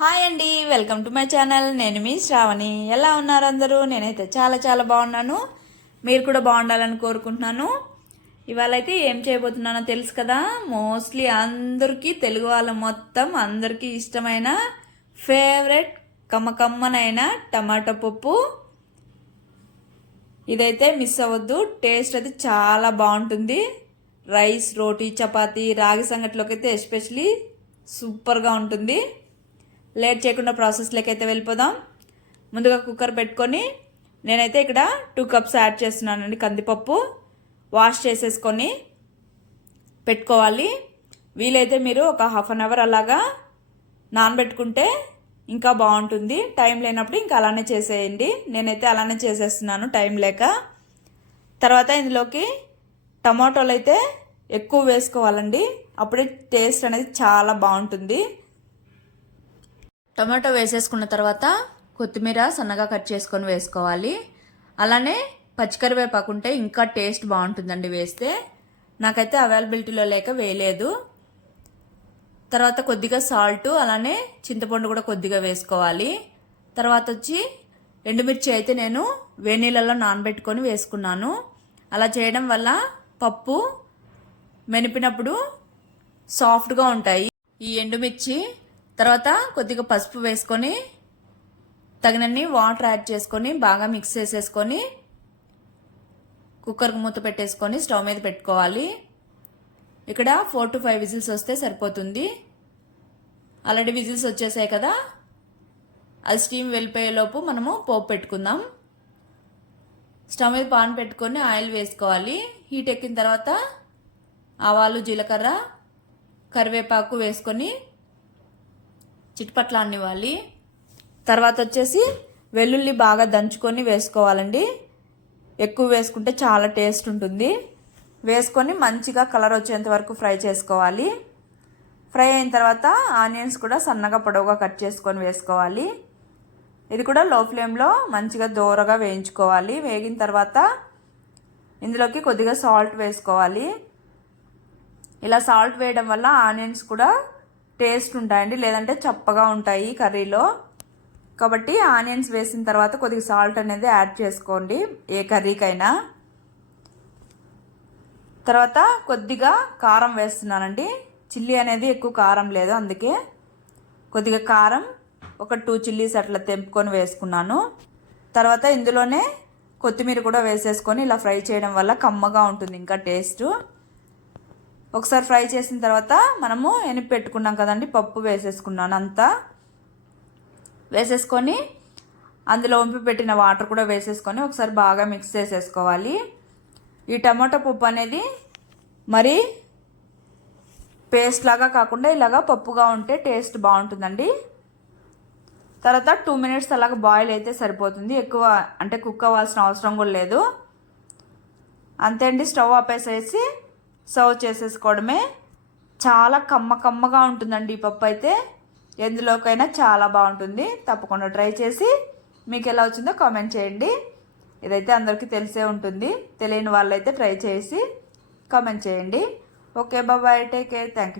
Hi అండి, welcome to my channel. నేను మీ శ్రావణి. ఎలా ఉన్నారు అందరూ? నేనైతే చాలా చాలా బాగున్నాను. మీరు కూడా బాగుండాలని కోరుకుంటున్నాను. ఇవాళ అయితే ఏం చేయబోతున్నానో తెలుసు కదా. మోస్ట్లీ అందరికీ, తెలుగు వాళ్ళ మొత్తం అందరికీ ఇష్టమైన ఫేవరెట్ కమ్మకమ్మనైన టమాటో పప్పు. ఇదైతే మిస్ అవ్వద్దు. టేస్ట్ అయితే చాలా బాగుంటుంది. రైస్, రోటీ, చపాతీ, రాగి సంగటిలోకి అయితే ఎస్పెషలీ సూపర్గా ఉంటుంది. లేట్ చేయకుండా ప్రాసెస్లోకి అయితే వెళ్ళిపోదాం. ముందుగా కుక్కర్ పెట్టుకొని నేనైతే ఇక్కడ 2 కప్స్ యాడ్ చేస్తున్నానండి. కందిపప్పు వాష్ చేసేసుకొని పెట్టుకోవాలి. వీలైతే మీరు ఒక హాఫ్ అన్ అవర్ అలాగా నానబెట్టుకుంటే ఇంకా బాగుంటుంది. టైం లేనప్పుడు ఇంకా అలానే చేసేయండి. నేనైతే అలానే చేసేస్తున్నాను టైం లేక. తర్వాత ఇందులోకి టమాటోలు అయితే ఎక్కువ వేసుకోవాలండి. అప్పుడే టేస్ట్ అనేది చాలా బాగుంటుంది. టమాటో వేసేసుకున్న తర్వాత కొత్తిమీర సన్నగా కట్ చేసుకొని వేసుకోవాలి. అలానే పచ్చికరివేపాకు ఉంటే ఇంకా టేస్ట్ బాగుంటుందండి వేస్తే. నాకైతే అవైలబిలిటీలో లేక వేయలేదు. తర్వాత కొద్దిగా సాల్ట్, అలానే చింతపండు కూడా కొద్దిగా వేసుకోవాలి. తర్వాత వచ్చి ఎండుమిర్చి అయితే నేను వేనీళ్ళలో నానబెట్టుకొని వేసుకున్నాను. అలా చేయడం వల్ల పప్పు మెనిపినప్పుడు సాఫ్ట్గా ఉంటాయి ఈ ఎండుమిర్చి. తర్వాత కొద్దిగా పసుపు వేసుకొని తగినన్ని వాటర్ యాడ్ చేసుకొని బాగా మిక్స్ చేసేసుకొని కుక్కర్కి మూత పెట్టేసుకొని స్టవ్ మీద పెట్టుకోవాలి. ఇక్కడ 4 to 5 విజిల్స్ వస్తే సరిపోతుంది. ఆల్రెడీ విజిల్స్ వచ్చేసాయి కదా. అది స్టీమ్ వెళ్ళిపోయేలోపు మనము పోపు పెట్టుకుందాం. స్టవ్ మీద పాన్ పెట్టుకొని ఆయిల్ వేసుకోవాలి. హీట్ ఎక్కిన తర్వాత ఆవాలు, జీలకర్ర, కరివేపాకు వేసుకొని చిట్పట్ల అన్నివ్వాలి. తర్వాత వచ్చేసి వెల్లుల్లి బాగా దంచుకొని వేసుకోవాలండి. ఎక్కువ వేసుకుంటే చాలా టేస్ట్ ఉంటుంది. వేసుకొని మంచిగా కలర్ వచ్చేంత వరకు ఫ్రై చేసుకోవాలి. ఫ్రై అయిన తర్వాత ఆనియన్స్ కూడా సన్నగా పొడవుగా కట్ చేసుకొని వేసుకోవాలి. ఇది కూడా లో ఫ్లేమ్లో మంచిగా దోరగా వేయించుకోవాలి. వేగిన తర్వాత ఇందులోకి కొద్దిగా సాల్ట్ వేసుకోవాలి. ఇలా సాల్ట్ వేయడం వల్ల ఆనియన్స్ కూడా టేస్ట్ ఉంటాయండి, లేదంటే చప్పగా ఉంటాయి కర్రీలో. కాబట్టి ఆనియన్స్ వేసిన తర్వాత కొద్దిగా సాల్ట్ అనేది యాడ్ చేసుకోండి ఏ కర్రీకైనా. తర్వాత కొద్దిగా కారం వేస్తున్నానండి. చిల్లీ అనేది ఎక్కువ కారం లేదు, అందుకే కొద్దిగా కారం ఒక 2 చిల్లీస్ అట్లా తెంపుకొని వేసుకున్నాను. తర్వాత ఇందులోనే కొత్తిమీర కూడా వేసేసుకొని ఇలా ఫ్రై చేయడం వల్ల కమ్మగా ఉంటుంది ఇంకా టేస్ట్. ఒకసారి ఫ్రై చేసిన తర్వాత మనము ఎనిపి పెట్టుకున్నాం కదండి, పప్పు వేసేసుకున్నాను. అంతా వేసేసుకొని అందులో వంపి పెట్టిన వాటర్ కూడా వేసేసుకొని ఒకసారి బాగా మిక్స్ చేసేసుకోవాలి. ఈ టమాటో పప్పు అనేది మరి పేస్ట్ లాగా కాకుండా ఇలాగా పప్పుగా ఉంటే టేస్ట్ బాగుంటుందండి. తర్వాత 2 minutes అలాగా బాయిల్ అయితే సరిపోతుంది. ఎక్కువ అంటే కుక్ అవ్వాల్సిన అవసరం కూడా లేదు. అంతే అండి. స్టవ్ ఆపేసేసి సర్వ్ చేసేసుకోవడమే. చాలా కమ్మగా ఉంటుందండి ఈ పప్పు అయితే. ఎందులోకైనా చాలా బాగుంటుంది. తప్పకుండా ట్రై చేసి మీకు ఎలా వచ్చిందో కామెంట్ చేయండి. ఇదైతే అందరికీ తెలిసే ఉంటుంది. తెలియని వాళ్ళైతే ట్రై చేసి కామెంట్ చేయండి. Okay, bye, take care, thank you.